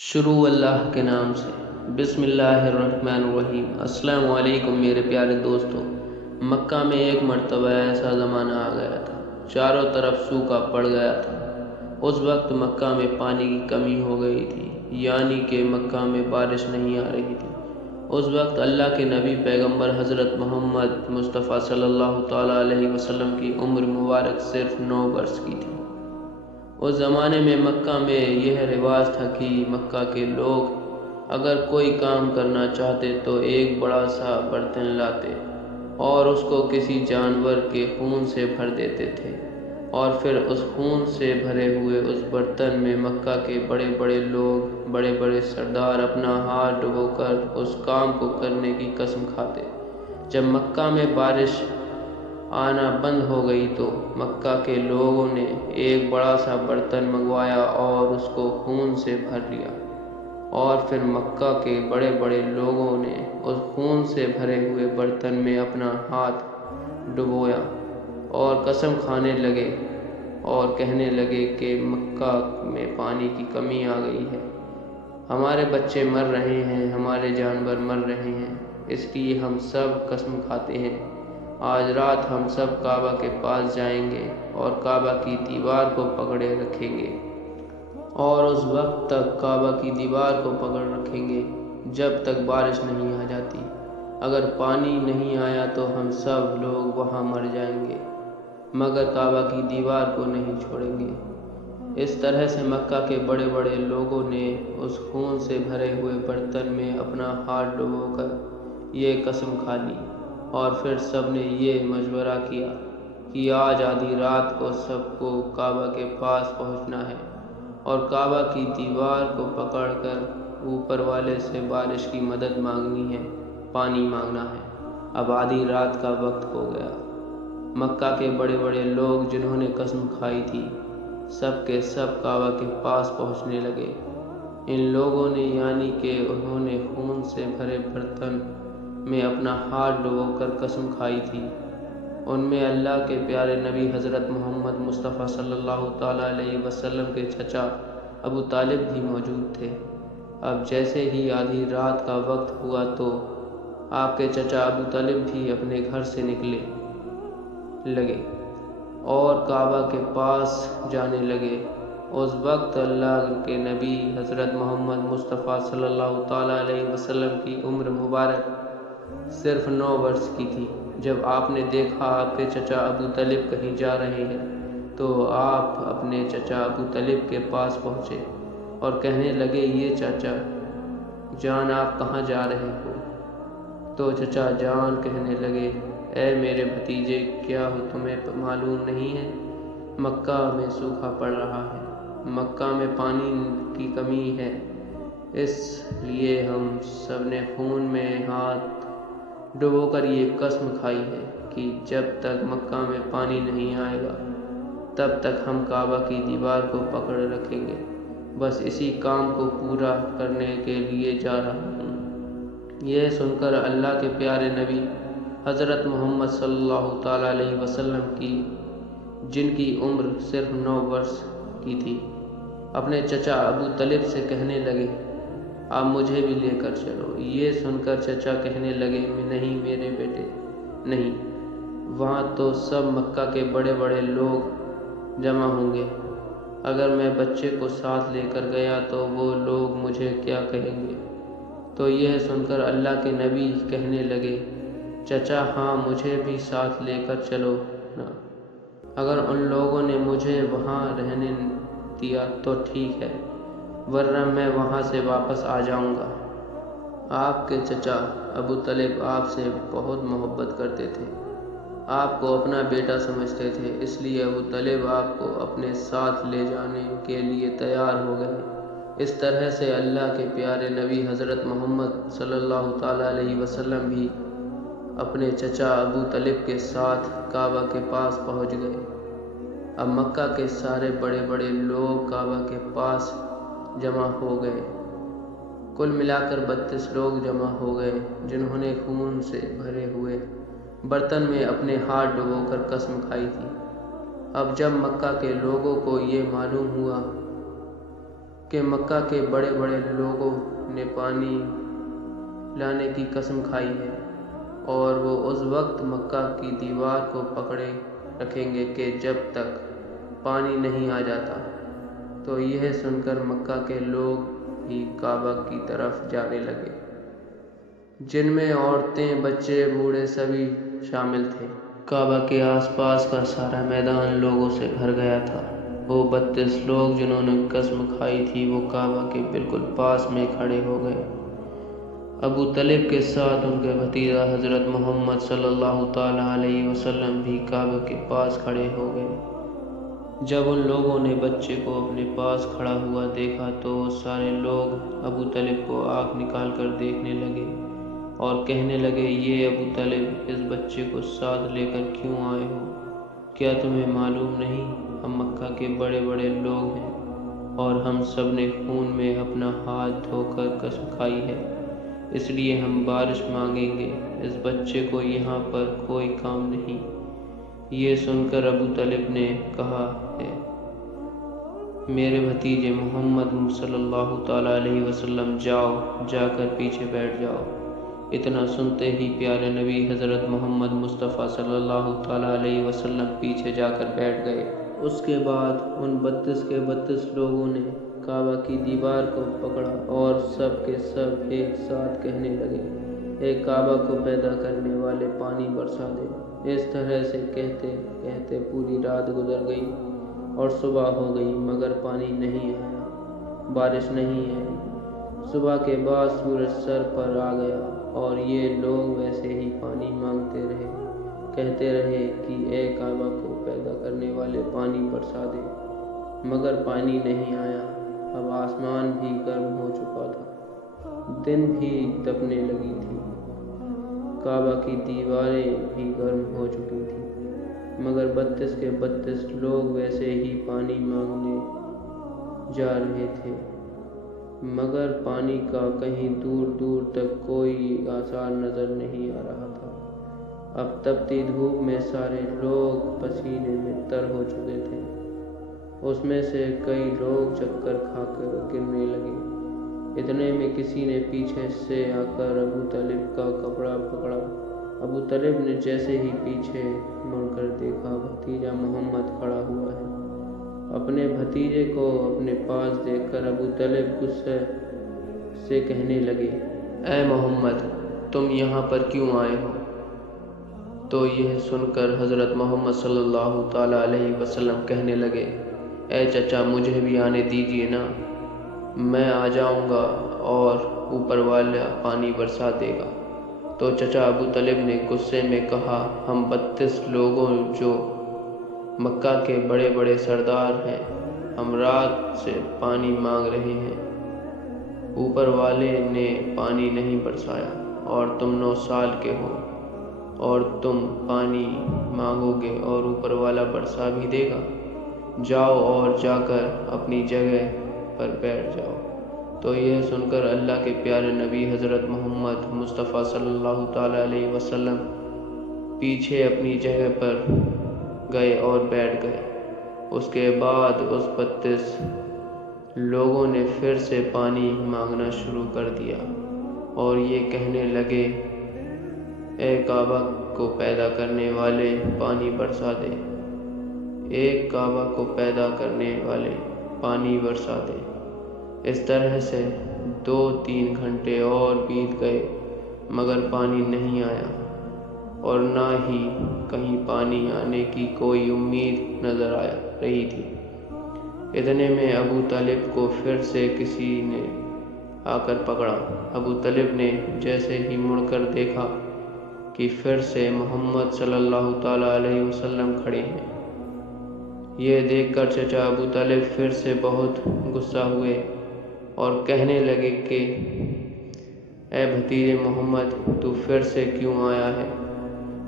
شروع اللہ کے نام سے۔ بسم اللہ الرحمن الرحیم۔ السلام علیکم میرے پیارے دوستو۔ مکہ میں ایک مرتبہ ایسا زمانہ آ گیا تھا، چاروں طرف سوکھا پڑ گیا تھا۔ اس وقت مکہ میں پانی کی کمی ہو گئی تھی، یعنی کہ مکہ میں بارش نہیں آ رہی تھی۔ اس وقت اللہ کے نبی پیغمبر حضرت محمد مصطفیٰ صلی اللہ تعالیٰ علیہ وسلم کی عمر مبارک صرف 9 برس کی تھی۔ اس زمانے میں مکہ میں یہ رواج تھا کہ مکہ کے لوگ اگر کوئی کام کرنا چاہتے تو ایک بڑا سا برتن لاتے اور اس کو کسی جانور کے خون سے بھر دیتے تھے، اور پھر اس خون سے بھرے ہوئے اس برتن میں مکہ کے بڑے بڑے لوگ، بڑے بڑے سردار اپنا ہاتھ ڈبو کر اس کام کو کرنے کی قسم کھاتے۔ جب مکہ میں بارش آنا بند ہو گئی تو مکہ کے لوگوں نے ایک بڑا سا برتن منگوایا اور اس کو خون سے بھر لیا، اور پھر مکہ کے بڑے بڑے لوگوں نے اس خون سے بھرے ہوئے برتن میں اپنا ہاتھ ڈبویا اور قسم کھانے لگے اور کہنے لگے کہ مکہ میں پانی کی کمی آ گئی ہے، ہمارے بچے مر رہے ہیں، ہمارے جانور مر رہے ہیں، اس لیے ہم سب قسم کھاتے ہیں آج رات ہم سب کعبہ کے پاس جائیں گے اور کعبہ کی دیوار کو پکڑے رکھیں گے، اور اس وقت تک کعبہ کی دیوار کو پکڑ رکھیں گے جب تک بارش نہیں آ جاتی۔ اگر پانی نہیں آیا تو ہم سب لوگ وہاں مر جائیں گے، مگر کعبہ کی دیوار کو نہیں چھوڑیں گے۔ اس طرح سے مکہ کے بڑے بڑے لوگوں نے اس خون سے بھرے ہوئے برتن میں اپنا ہاتھ ڈبو کر یہ قسم کھا لی، اور پھر سب نے یہ مشورہ کیا کہ آج آدھی رات کو سب کو کعبہ کے پاس پہنچنا ہے اور کعبہ کی دیوار کو پکڑ کر اوپر والے سے بارش کی مدد مانگنی ہے، پانی مانگنا ہے۔ اب آدھی رات کا وقت ہو گیا۔ مکہ کے بڑے بڑے لوگ جنہوں نے قسم کھائی تھی سب کے سب کعبہ کے پاس پہنچنے لگے۔ ان لوگوں نے، یعنی کہ انہوں نے خون سے بھرے برتن میں اپنا ہاتھ ڈبو کر قسم کھائی تھی، ان میں اللہ کے پیارے نبی حضرت محمد مصطفیٰ صلی اللہ تعالیٰ علیہ وسلم کے چچا ابو طالب بھی موجود تھے۔ اب جیسے ہی آدھی رات کا وقت ہوا تو آپ کے چچا ابو طالب بھی اپنے گھر سے نکلے لگے اور کعبہ کے پاس جانے لگے۔ اس وقت اللہ کے نبی حضرت محمد مصطفیٰ صلی اللہ تعالیٰ علیہ وسلم کی عمر مبارک صرف 9 برس کی تھی۔ جب آپ نے دیکھا آپ کے چچا ابو طالب کہیں جا رہے ہیں تو آپ اپنے چچا ابو طالب کے پاس پہنچے اور کہنے لگے، یہ چچا جان آپ کہاں جا رہے ہو؟ تو چچا جان کہنے لگے، اے میرے بھتیجے، کیا تمہیں معلوم نہیں ہے مکہ میں سوکھا پڑ رہا ہے، مکہ میں پانی کی کمی ہے، اس لیے ہم سب نے خون میں ہاتھ ڈبو کر یہ قسم کھائی ہے کہ جب تک مکہ میں پانی نہیں آئے گا تب تک ہم کعبہ کی دیوار کو پکڑ رکھیں گے۔ بس اسی کام کو پورا کرنے کے لیے جا رہا ہوں۔ یہ سن کر اللہ کے پیارے نبی حضرت محمد صلی اللہ تعالیٰ علیہ وسلم کی، جن کی عمر صرف 9 برس کی تھی، اپنے چچا ابو طالب سے کہنے لگے، آپ مجھے بھی لے کر چلو۔ یہ سن کر چچا کہنے لگے، نہیں میرے بیٹے، نہیں، وہاں تو سب مکہ کے بڑے بڑے لوگ جمع ہوں گے، اگر میں بچے کو ساتھ لے کر گیا تو وہ لوگ مجھے کیا کہیں گے؟ تو یہ سن کر اللہ کے نبی کہنے لگے، چچا ہاں، مجھے بھی ساتھ لے کر چلو نا، اگر ان لوگوں نے مجھے وہاں رہنے دیا تو ٹھیک ہے، ورنہ میں وہاں سے واپس آ جاؤں گا۔ آپ کے چچا ابو طالب آپ سے بہت محبت کرتے تھے، آپ کو اپنا بیٹا سمجھتے تھے، اس لیے ابو طالب آپ کو اپنے ساتھ لے جانے کے لیے تیار ہو گئے۔ اس طرح سے اللہ کے پیارے نبی حضرت محمد صلی اللہ تعالیٰ علیہ وسلم بھی اپنے چچا ابو طالب کے ساتھ کعبہ کے پاس پہنچ گئے۔ اب مکہ کے سارے بڑے بڑے لوگ کعبہ کے پاس جمع ہو گئے۔ کل ملا کر 32 لوگ جمع ہو گئے جنہوں نے خون سے بھرے ہوئے برتن میں اپنے ہاتھ ڈبو کر قسم کھائی تھی۔ اب جب مکہ کے لوگوں کو یہ معلوم ہوا کہ مکہ کے بڑے بڑے لوگوں نے پانی لانے کی قسم کھائی ہے اور وہ اس وقت مکہ کی دیوار کو پکڑے رکھیں گے کہ جب تک پانی نہیں آ جاتا۔ تو یہ سن کر مکہ کے لوگ ہی کعبہ کی طرف جانے لگے، جن میں عورتیں، بچے، بوڑھے سبھی شامل تھے۔ کعبہ کے آس پاس کا سارا میدان لوگوں سے بھر گیا تھا۔ وہ 32 لوگ جنہوں نے قسم کھائی تھی وہ کعبہ کے بالکل پاس میں کھڑے ہو گئے۔ ابو طالب کے ساتھ ان کے بھتیجا حضرت محمد صلی اللہ تعالیٰ علیہ وسلم بھی کعبہ کے پاس کھڑے ہو گئے۔ جب ان لوگوں نے بچے کو اپنے پاس کھڑا ہوا دیکھا تو سارے لوگ ابو طالب کو آنکھ نکال کر دیکھنے لگے اور کہنے لگے، یہ ابو طالب، اس بچے کو ساتھ لے کر کیوں آئے ہو؟ کیا تمہیں معلوم نہیں ہم مکہ کے بڑے بڑے لوگ ہیں اور ہم سب نے خون میں اپنا ہاتھ دھو کر قسم کھائی ہے، اس لیے ہم بارش مانگیں گے، اس بچے کو یہاں پر کوئی کام نہیں۔ یہ سن کر ابو طالب نے کہا ہے، میرے بھتیجے محمد صلی اللہ تعالیٰ علیہ وسلم، جا کر پیچھے بیٹھ جاؤ۔ اتنا سنتے ہی پیارے نبی حضرت محمد مصطفیٰ صلی اللہ تعالیٰ علیہ وسلم پیچھے جا کر بیٹھ گئے۔ اس کے بعد ان 32 کے 32 لوگوں نے کعبہ کی دیوار کو پکڑا اور سب کے سب ایک ساتھ کہنے لگے، اے کعبہ کو پیدا کرنے والے، پانی برسا دے۔ اس طرح سے کہتے کہتے پوری رات گزر گئی اور صبح ہو گئی مگر پانی نہیں آیا، بارش نہیں آئی۔ صبح کے بعد سورج سر پر آ گیا اور یہ لوگ ویسے ہی پانی مانگتے رہے، کہتے رہے کہ اے کعبہ کو پیدا کرنے والے، پانی برسا دے، مگر پانی نہیں آیا۔ اب آسمان بھی گرم ہو چکا تھا، دن بھی تپنے لگی تھی، کعبہ کی دیواریں بھی گرم ہو چکی تھیں، مگر 32 کے 32 لوگ ویسے ہی پانی مانگنے جا رہے تھے، مگر پانی کا کہیں دور دور تک کوئی آثار نظر نہیں آ رہا تھا۔ اب تپتی دھوپ میں سارے لوگ پسینے میں تر ہو چکے تھے، اس میں سے کئی لوگ چکر کھا کر گرنے لگے۔ اتنے میں کسی نے پیچھے سے آ کر ابو طالب کا کپڑا پکڑا۔ ابو طالب نے جیسے ہی پیچھے مڑ کر دیکھا، بھتیجا محمد کھڑا ہوا ہے۔ اپنے بھتیجے کو اپنے پاس دیکھ کر ابو طالب غصے سے کہنے لگے، اے محمد، تم یہاں پر کیوں آئے ہو؟ تو یہ سن کر حضرت محمد صلی اللہ تعالیٰ علیہ وسلم کہنے لگے، اے چچا، مجھے بھی آنے دیجیے نا، میں آ جاؤں گا اور اوپر والا پانی برسا دے گا۔ تو چچا ابو طالب نے غصے میں کہا، ہم 32 لوگوں جو مکہ کے بڑے بڑے سردار ہیں، ہم رات سے پانی مانگ رہے ہیں، اوپر والے نے پانی نہیں برسایا، اور تم 9 سال کے ہو اور تم پانی مانگو گے اور اوپر والا برسا بھی دے گا؟ جاؤ اور جا کر اپنی جگہ پر بیٹھ جاؤ۔ تو یہ سن کر اللہ کے پیارے نبی حضرت محمد مصطفیٰ صلی اللہ تعالیٰ علیہ وسلم پیچھے اپنی جگہ پر گئے اور بیٹھ گئے۔ اس کے بعد اس 32 لوگوں نے پھر سے پانی مانگنا شروع کر دیا اور یہ کہنے لگے، اے کعبہ کو پیدا کرنے والے، پانی برسا دے، ایک کعبہ کو پیدا کرنے والے، پانی برسا دے۔ اس طرح سے 2-3 گھنٹے اور بیت گئے مگر پانی نہیں آیا اور نہ ہی کہیں پانی آنے کی کوئی امید نظر آ رہی تھی۔ اتنے میں ابو طالب کو پھر سے کسی نے آ کر پکڑا۔ ابو طالب نے جیسے ہی مڑ کر دیکھا کہ پھر سے محمد صلی اللہ تعالیٰ علیہ وسلم کھڑے ہیں۔ یہ دیکھ کر چچا ابو طالب پھر سے بہت غصہ ہوئے اور کہنے لگے کہ اے بھتیجے محمد، تو پھر سے کیوں آیا ہے؟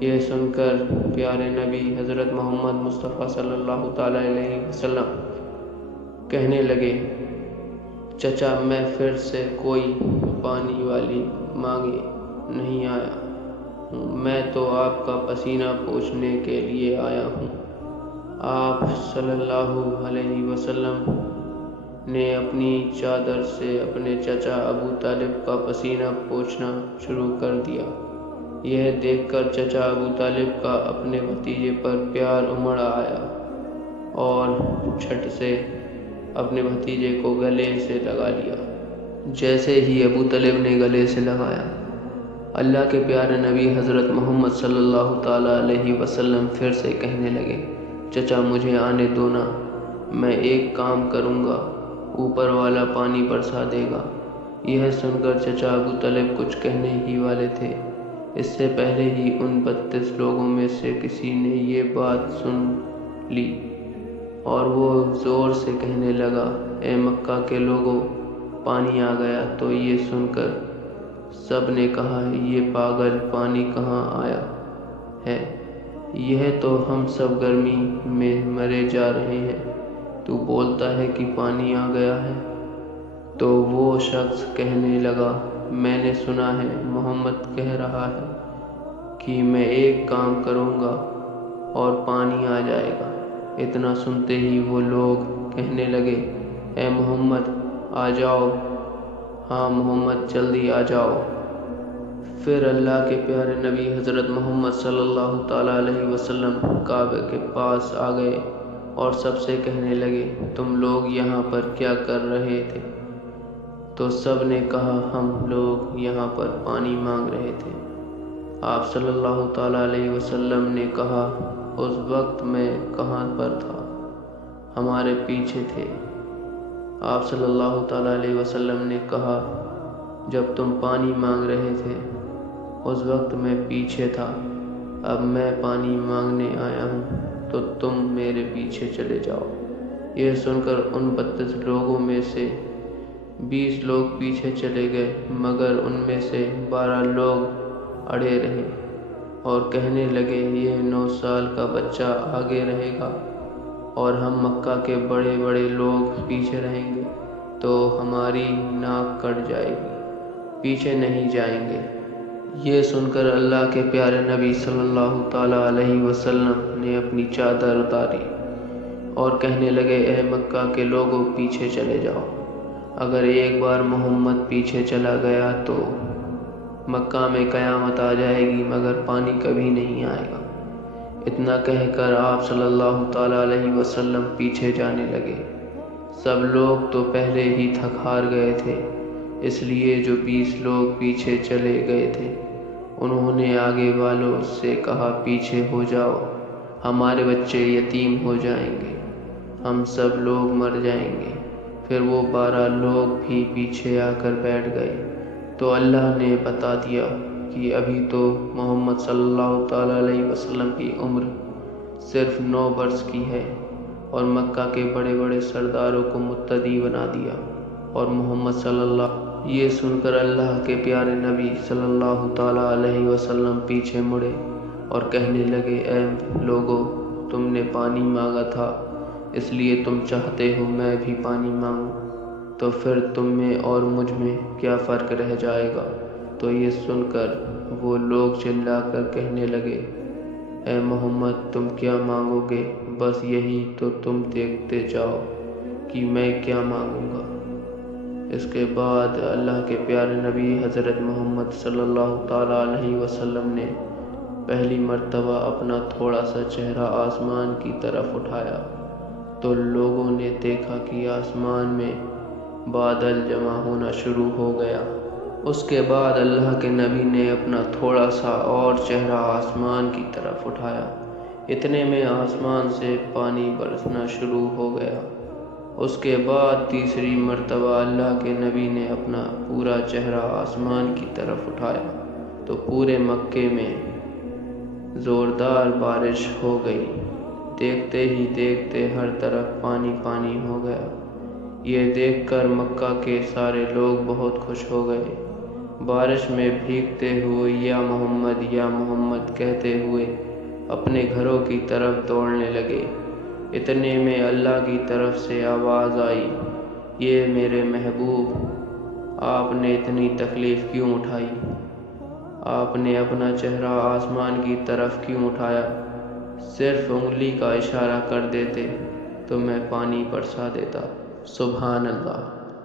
یہ سن کر پیارے نبی حضرت محمد مصطفیٰ صلی اللہ تعالیٰ علیہ وسلم کہنے لگے، چچا، میں پھر سے کوئی پانی والی مانگے نہیں آیا ہوں، میں تو آپ کا پسینہ پوچھنے کے لیے آیا ہوں۔ آپ صلی اللہ علیہ وسلم نے اپنی چادر سے اپنے چچا ابو طالب کا پسینہ پوچھنا شروع کر دیا۔ یہ دیکھ کر چچا ابو طالب کا اپنے بھتیجے پر پیار امڑ آیا اور جھٹ سے اپنے بھتیجے کو گلے سے لگا لیا۔ جیسے ہی ابو طالب نے گلے سے لگایا، اللہ کے پیارے نبی حضرت محمد صلی اللہ تعالیٰ علیہ وسلم پھر سے کہنے لگے، چچا مجھے آنے دو نا، میں ایک کام کروں گا، اوپر والا پانی برسا دے گا۔ یہ سن کر چچا ابو طالب کچھ کہنے ہی والے تھے، اس سے پہلے ہی ان 32 لوگوں میں سے کسی نے یہ بات سن لی اور وہ زور سے کہنے لگا، اے مکہ کے لوگوں، پانی آ گیا۔ تو یہ سن کر سب نے کہا، یہ پاگل، پانی کہاں آیا ہے؟ یہ تو ہم سب گرمی میں مرے جا رہے ہیں، تو بولتا ہے کہ پانی آ گیا ہے۔ تو وہ شخص کہنے لگا، میں نے سنا ہے محمد کہہ رہا ہے کہ میں ایک کام کروں گا اور پانی آ جائے گا۔ اتنا سنتے ہی وہ لوگ کہنے لگے، اے محمد آ جاؤ، ہاں محمد جلدی آ جاؤ۔ پھر اللہ کے پیارے نبی حضرت محمد صلی اللہ تعالیٰ علیہ وسلم کعبے کے پاس آ گئے اور سب سے کہنے لگے، تم لوگ یہاں پر کیا کر رہے تھے؟ تو سب نے کہا، ہم لوگ یہاں پر پانی مانگ رہے تھے۔ آپ صلی اللہ تعالیٰ علیہ وسلم نے کہا، اس وقت میں کہاں پر تھا؟ ہمارے پیچھے تھے۔ آپ صلی اللہ تعالیٰ علیہ وسلم نے کہا، جب تم پانی مانگ رہے تھے اس وقت میں پیچھے تھا، اب میں پانی مانگنے آیا ہوں تو تم میرے پیچھے چلے جاؤ۔ یہ سن کر ان 32 لوگوں میں سے 20 لوگ پیچھے چلے گئے، مگر ان میں سے 12 لوگ اڑے رہے اور کہنے لگے، یہ 9 سال کا بچہ آگے رہے گا اور ہم مکہ کے بڑے بڑے لوگ پیچھے رہیں گے تو ہماری ناک کٹ جائے گی، پیچھے نہیں جائیں گے۔ یہ سن کر اللہ کے پیارے نبی صلی اللہ تعالیٰ علیہ وسلم نے اپنی چادر اتاری اور کہنے لگے، اے مکہ کے لوگوں، پیچھے چلے جاؤ۔ اگر ایک بار محمد پیچھے چلا گیا تو مکہ میں قیامت آ جائے گی، مگر پانی کبھی نہیں آئے گا۔ اتنا کہہ کر آپ صلی اللہ تعالیٰ علیہ وسلم پیچھے جانے لگے۔ سب لوگ تو پہلے ہی تھک ہار گئے تھے، اس لیے جو 20 لوگ پیچھے چلے گئے تھے انہوں نے آگے والوں سے کہا، پیچھے ہو جاؤ، ہمارے بچے یتیم ہو جائیں گے، ہم سب لوگ مر جائیں گے۔ پھر وہ 12 لوگ بھی پیچھے آ کر بیٹھ گئے تو اللہ نے بتا دیا کہ ابھی تو محمد صلی اللہ تعالیٰ علیہ وسلم کی عمر صرف 9 برس کی ہے، اور مکہ کے بڑے بڑے سرداروں کو متدی بنا دیا، اور محمد صلی اللہ۔ یہ سن کر اللہ کے پیارے نبی صلی اللہ تعالیٰ علیہ وسلم پیچھے مڑے اور کہنے لگے، اے لوگو، تم نے پانی مانگا تھا، اس لیے تم چاہتے ہو میں بھی پانی مانگوں، تو پھر تم میں اور مجھ میں کیا فرق رہ جائے گا؟ تو یہ سن کر وہ لوگ چلا کر کہنے لگے، اے محمد تم کیا مانگو گے؟ بس یہی تو تم دیکھتے جاؤ کہ میں کیا مانگوں گا۔ اس کے بعد اللہ کے پیارے نبی حضرت محمد صلی اللہ تعالیٰ علیہ وسلم نے پہلی مرتبہ اپنا تھوڑا سا چہرہ آسمان کی طرف اٹھایا تو لوگوں نے دیکھا کہ آسمان میں بادل جمع ہونا شروع ہو گیا۔ اس کے بعد اللہ کے نبی نے اپنا تھوڑا سا اور چہرہ آسمان کی طرف اٹھایا، اتنے میں آسمان سے پانی برسنا شروع ہو گیا۔ اس کے بعد تیسری مرتبہ اللہ کے نبی نے اپنا پورا چہرہ آسمان کی طرف اٹھایا تو پورے مکے میں زوردار بارش ہو گئی، دیکھتے ہی دیکھتے ہر طرف پانی پانی ہو گیا۔ یہ دیکھ کر مکہ کے سارے لوگ بہت خوش ہو گئے، بارش میں بھیگتے ہوئے یا محمد کہتے ہوئے اپنے گھروں کی طرف دوڑنے لگے۔ اتنے میں اللہ کی طرف سے آواز آئی، یہ میرے محبوب، آپ نے اتنی تکلیف کیوں اٹھائی؟ آپ نے اپنا چہرہ آسمان کی طرف کیوں اٹھایا؟ صرف انگلی کا اشارہ کر دیتے تو میں پانی برسا دیتا۔ سبحان اللہ۔